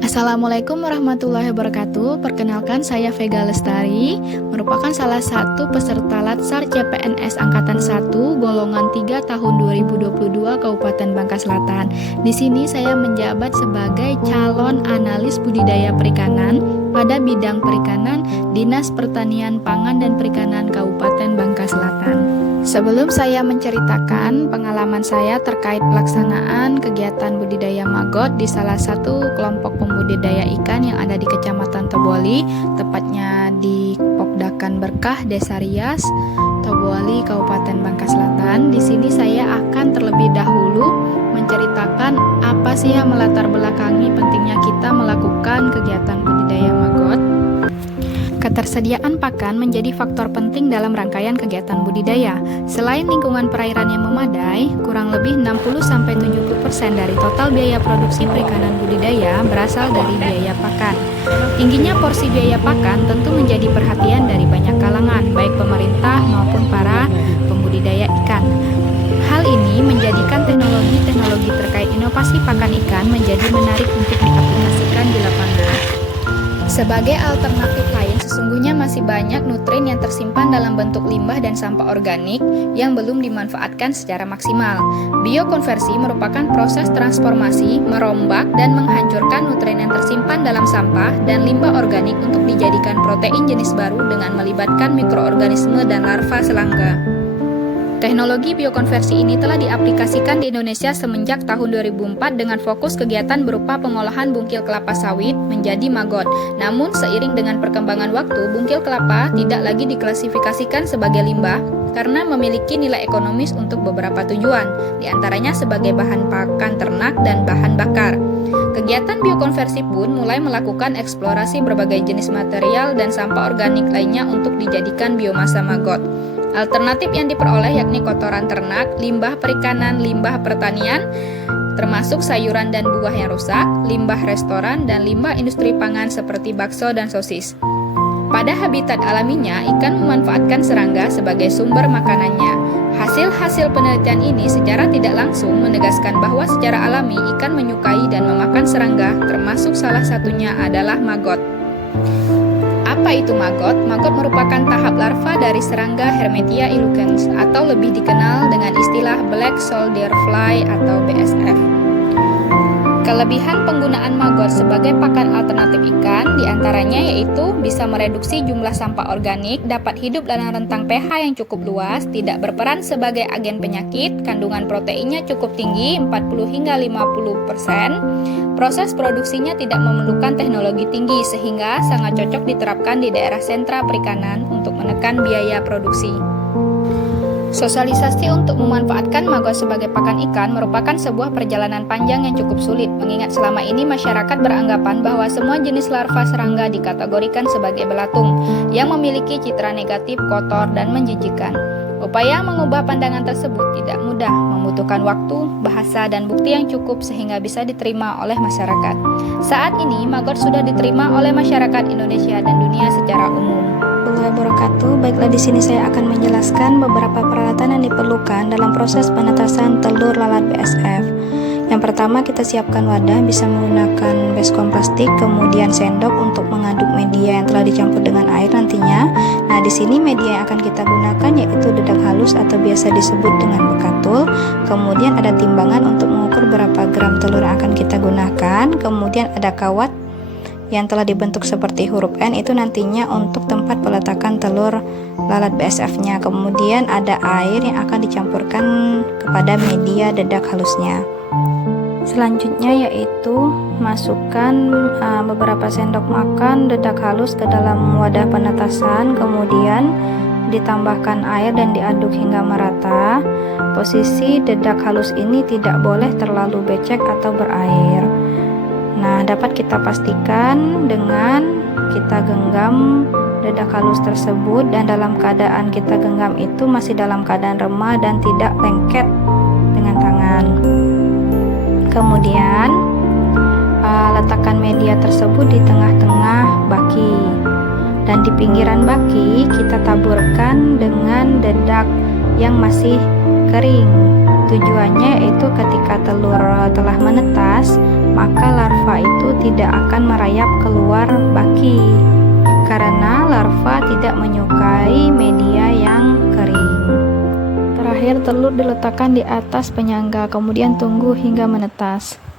Assalamualaikum warahmatullahi wabarakatuh. Perkenalkan, saya Vega Lestari, merupakan salah satu peserta Latsar CPNS Angkatan 1 golongan 3 tahun 2022 Kabupaten Bangka Selatan. Di sini saya menjabat sebagai calon analis budidaya perikanan pada bidang perikanan Dinas Pertanian Pangan dan Perikanan Kabupaten Bangka Selatan. Sebelum saya menceritakan pengalaman saya terkait pelaksanaan kegiatan budidaya maggot di salah satu kelompok pembudidaya ikan yang ada di Kecamatan Toboli, tepatnya di Pokdakan Berkah, Desa Rias, Toboli, Kabupaten Bangka Selatan. Di sini saya akan terlebih dahulu menceritakan apa sih yang melatar belakangi pentingnya kita melakukan kegiatan budidaya maggot. Ketersediaan pakan menjadi faktor penting dalam rangkaian kegiatan budidaya. Selain lingkungan perairan yang memadai, kurang lebih 60-70% dari total biaya produksi perikanan budidaya berasal dari biaya pakan. Tingginya porsi biaya pakan tentu menjadi perhatian dari banyak kalangan, baik pemerintah maupun para pembudidaya ikan. Hal ini menjadikan teknologi-teknologi terkait inovasi pakan ikan menjadi menarik untuk diaplikasikan di lapangan. Sebagai alternatif lain, sesungguhnya masih banyak nutrien yang tersimpan dalam bentuk limbah dan sampah organik yang belum dimanfaatkan secara maksimal. Biokonversi merupakan proses transformasi, merombak, dan menghancurkan nutrien yang tersimpan dalam sampah dan limbah organik untuk dijadikan protein jenis baru dengan melibatkan mikroorganisme dan larva serangga. Teknologi biokonversi ini telah diaplikasikan di Indonesia semenjak tahun 2004 dengan fokus kegiatan berupa pengolahan bungkil kelapa sawit menjadi maggot. Namun seiring dengan perkembangan waktu, bungkil kelapa tidak lagi diklasifikasikan sebagai limbah karena memiliki nilai ekonomis untuk beberapa tujuan, diantaranya sebagai bahan pakan ternak dan bahan bakar. Kegiatan biokonversi pun mulai melakukan eksplorasi berbagai jenis material dan sampah organik lainnya untuk dijadikan biomasa maggot. Alternatif yang diperoleh yakni kotoran ternak, limbah perikanan, limbah pertanian, termasuk sayuran dan buah yang rusak, limbah restoran, dan limbah industri pangan seperti bakso dan sosis. Pada habitat alaminya, ikan memanfaatkan serangga sebagai sumber makanannya. Hasil-hasil penelitian ini secara tidak langsung menegaskan bahwa secara alami ikan menyukai dan memakan serangga, termasuk salah satunya adalah maggot. Apa itu maggot? Maggot merupakan tahap larva dari serangga Hermetia eloquens atau lebih dikenal dengan istilah Black Soldier Fly atau BSF. Kelebihan penggunaan maggot sebagai pakan alternatif ikan diantaranya yaitu bisa mereduksi jumlah sampah organik, dapat hidup dalam rentang pH yang cukup luas, tidak berperan sebagai agen penyakit, kandungan proteinnya cukup tinggi 40 hingga 50%, proses produksinya tidak memerlukan teknologi tinggi sehingga sangat cocok diterapkan di daerah sentra perikanan untuk menekan biaya produksi. Sosialisasi untuk memanfaatkan maggot sebagai pakan ikan merupakan sebuah perjalanan panjang yang cukup sulit, mengingat selama ini masyarakat beranggapan bahwa semua jenis larva serangga dikategorikan sebagai belatung, yang memiliki citra negatif, kotor, dan menjijikkan. Upaya mengubah pandangan tersebut tidak mudah, membutuhkan waktu, bahasa, dan bukti yang cukup sehingga bisa diterima oleh masyarakat. Saat ini, maggot sudah diterima oleh masyarakat Indonesia dan dunia secara umum. Wabarakatuh. Baiklah, di sini saya akan menjelaskan beberapa peralatan yang diperlukan dalam proses penetasan telur lalat BSF. Yang pertama, kita siapkan wadah, bisa menggunakan baskom plastik, kemudian sendok untuk mengaduk media yang telah dicampur dengan air nantinya. Nah, di sini media yang akan kita gunakan yaitu dedak halus atau biasa disebut dengan bekatul. Kemudian ada timbangan untuk mengukur berapa gram telur yang akan kita gunakan. Kemudian ada kawat yang telah dibentuk seperti huruf N, itu nantinya untuk tempat peletakan telur lalat BSF-nya. Kemudian ada air yang akan dicampurkan kepada media dedak halusnya. Selanjutnya yaitu masukkan beberapa sendok makan dedak halus ke dalam wadah penetasan, kemudian ditambahkan air dan diaduk hingga merata. Posisi dedak halus ini tidak boleh terlalu becek atau berair. Nah, dapat kita pastikan dengan kita genggam dedak halus tersebut, dan dalam keadaan kita genggam itu masih dalam keadaan remah dan tidak lengket dengan tangan. Kemudian letakkan media tersebut di tengah-tengah baki, dan di pinggiran baki kita taburkan dengan dedak yang masih kering. Tujuannya yaitu ketika telur telah menetas, maka larva itu tidak akan merayap keluar baki karena larva tidak menyukai media yang kering. Terakhir, telur diletakkan di atas penyangga, kemudian tunggu hingga menetas.